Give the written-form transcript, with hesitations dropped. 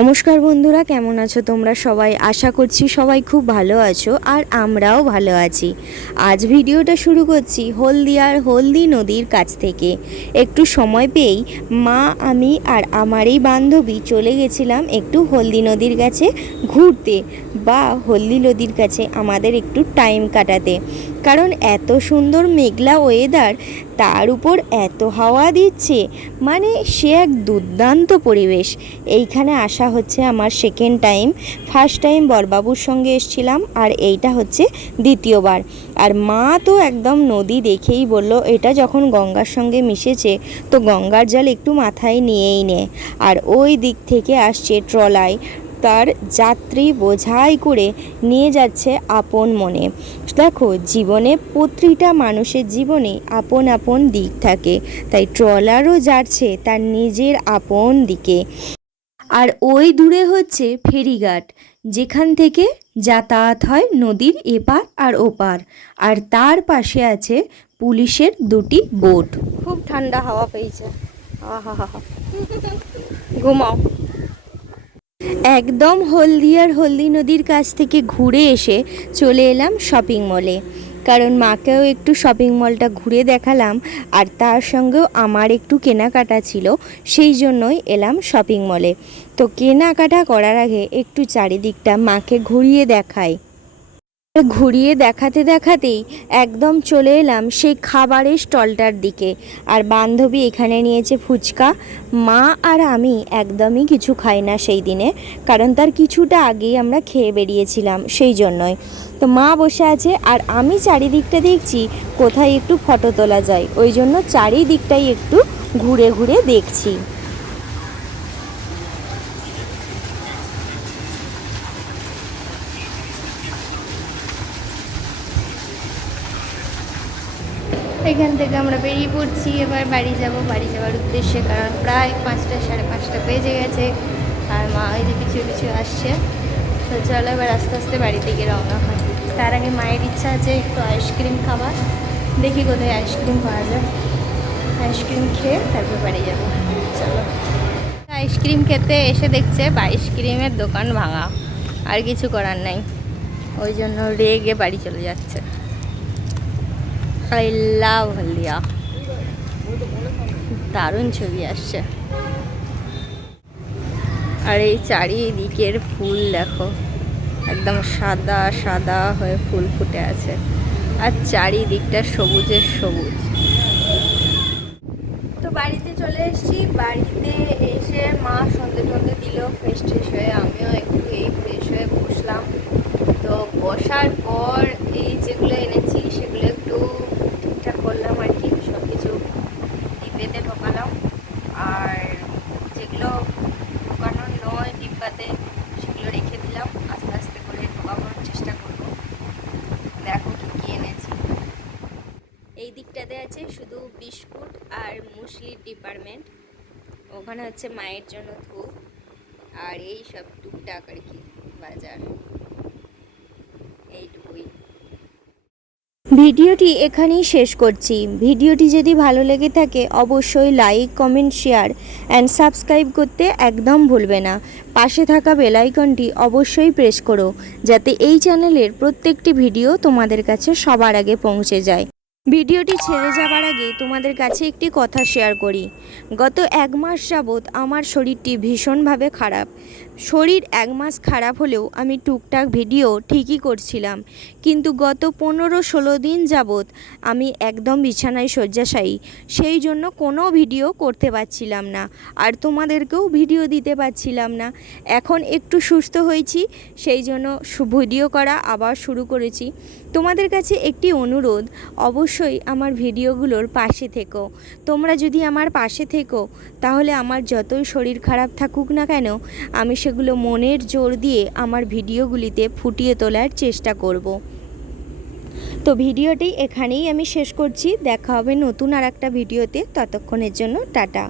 নমস্কার বন্ধুরা, কেমন আছো তোমরা সবাই? আশা করছি সবাই খুব ভালো আছো আর আমরাও ভালো আছি। আজ ভিডিওটা শুরু করছি হলদিয়ার হলদি নদীর কাছ থেকে। একটু সময় পেয়েই মা, আমি আর আমার এই বান্ধবী চলে গেছিলাম একটু হলদি নদীর কাছে ঘুরতে, বা হলদি নদীর কাছে আমাদের একটু টাইম কাটাতে। কারণ এত সুন্দর মেঘলা ওয়েদার, তার উপর এত হাওয়া দিচ্ছে, মানে সে এক দুর্দান্ত পরিবেশ। এইখানে আসা হচ্ছে আমার সেকেন্ড টাইম। ফার্স্ট টাইম বরবাবুর সঙ্গে এসেছিলাম, আর এইটা হচ্ছে দ্বিতীয়বার। আর মা তো একদম নদী দেখেই বলল এটা যখন গঙ্গার সঙ্গে মিশেছে তো গঙ্গার জল একটু মাথায় নিয়েই নে। আর ওই দিক থেকে আসছে ট্রলায়, তার যাত্রী বোঝাই করে নিয়ে যাচ্ছে আপন মনে। দেখো, জীবনে প্রতিটা মানুষের জীবনে আপন আপন দিক থাকে, তাই ট্রলারও যাচ্ছে তার নিজের আপন দিকে। আর ওই দূরে হচ্ছে ফেরিঘাট, যেখান থেকে যাতায়াত হয় নদীর এপার আর ওপার। আর তার পাশে আছে পুলিশের দুটি বোট। খুব ঠান্ডা হাওয়া পেয়েছে, আহা হা হা, ঘুমাও। একদম হলদিয়ার হলদি নদীর কাছ থেকে ঘুরে এসে চলে এলাম শপিং মলে, কারণ মাকেও একটু শপিং মলটা ঘুরে দেখালাম, আর তার সঙ্গেও আমার একটু কেনাকাটা ছিল, সেই জন্যই এলাম শপিং মলে। তো কেনাকাটা করার আগে একটু চারিদিকটা মাকে ঘুরিয়ে দেখাই। ঘুরিয়ে দেখাতে দেখাতেই একদম চলে এলাম সেই খাবারের স্টলটার দিকে। আর বান্ধবী এখানে নিয়েছে ফুচকা। মা আর আমি একদমই কিছু খাই না সেই দিনে, কারণ তার কিছুটা আগেই আমরা খেয়ে বেরিয়েছিলাম, সেই জন্যই। তো মা বসে আছে আর আমি চারিদিকটা দেখছি কোথায় একটু ফটো তোলা যায়, ওই জন্য চারিদিকটাই একটু ঘুরে ঘুরে দেখছি। এখান থেকে আমরা বেরিয়ে পড়ছি, এবার বাড়ি যাওয়ার উদ্দেশ্যে, কারণ প্রায় 5টা সাড়ে 5টা বেজে গেছে। আর মা ওই যে পিছু পিছু আসছে। তো চলো এবার আস্তে আস্তে বাড়ি থেকে রওনা হয়। তার আগে মায়ের ইচ্ছা আছে একটু আইসক্রিম খাবার, দেখি কোথায় আইসক্রিম পাওয়া যায়। আইসক্রিম খেয়ে তারপর বাড়ি যাবো। চলো। আইসক্রিম খেতে এসে দেখছে আইসক্রিমের দোকান ভাঙা, আর কিছু করার নাই, ওই জন্য রেগে বাড়ি চলে যাচ্ছে। আই লাভ হলদিয়া, দারুণ ছবি আসছে। আর এই চারিদিকের ফুল দেখো, একদম সাদা সাদা হয়ে ফুল ফুটে আছে, আর চারিদিকটা সবুজের সবুজ। তো বাড়িতে চলে এসেছি। বাড়িতে এসে মা সন্ধে টন্ধে দিল, ফ্রেশ ট্রেশ হয়ে আমিও একটু ফ্রেশ হয়ে বসলাম। তো বসার পর এই যেগুলো এনেছি সেগুলো একটু ঠিকঠাক করলাম আর কি, সব কিছু ডিব্বাতে ঢোকালাম। আর যেগুলো ঢোকানোর নয় ডিব্বাতে, সেগুলো রেখে দিলাম। আস্তে আস্তে করে ঢোকানোর চেষ্টা করবো। দেখো কি কি এনেছি। এই দিকটাতে আছে শুধু বিস্কুট আর মুসলির ডিপার্টমেন্ট, ওখানে হচ্ছে মায়ের জন্য ধূপ, আর এই সব টুকটাক আর কি বাজার, এইটুকুই। ভিডিওটি এখানেই শেষ করছি। ভিডিওটি যদি ভালো লেগে থাকে অবশ্যই like, comment, share and subscribe করতে একদম ভুলবে না। পাশে থাকা বেল আইকনটি অবশ্যই প্রেস করো, যাতে এই চ্যানেলের প্রত্যেকটি ভিডিও তোমাদের কাছে সবার আগে পৌঁছে যায়। ভিডিওটি ছেড়ে যাবার আগে তোমাদের কাছে একটি কথা শেয়ার করি। গত 1 মাস যাবৎ আমার শরীরটি ভীষণভাবে খারাপ। শরীর 1 মাস খারাপ হলেও আমি টুকটাক ভিডিও ঠিকই করছিলাম, কিন্তু গত 15-16 দিন যাবৎ আমি একদম বিছানায় শয্যাশায়ী, সেই জন্য কোনো ভিডিও করতে পারছিলাম না, আর তোমাদেরকেও ভিডিও দিতে পারছিলাম না। এখন একটু সুস্থ হয়েছি, সেই জন্য ভিডিও করা আবার শুরু করেছি। তোমাদের কাছে একটি অনুরোধ, অবশ্যই আমার ভিডিওগুলোর পাশে থেকো। তোমরা যদি আমার পাশে থেকো তাহলে আমার যতই শরীর খারাপ থাকুক না কেন, আমি সেগুলো মনের জোর দিয়ে আমার ভিডিওগুলিতে ফুটিয়ে তোলার চেষ্টা করব। তো ভিডিওটি এখানেই আমি শেষ করছি। দেখা হবে নতুন আর একটা ভিডিওতে, ততক্ষণের জন্য টাটা।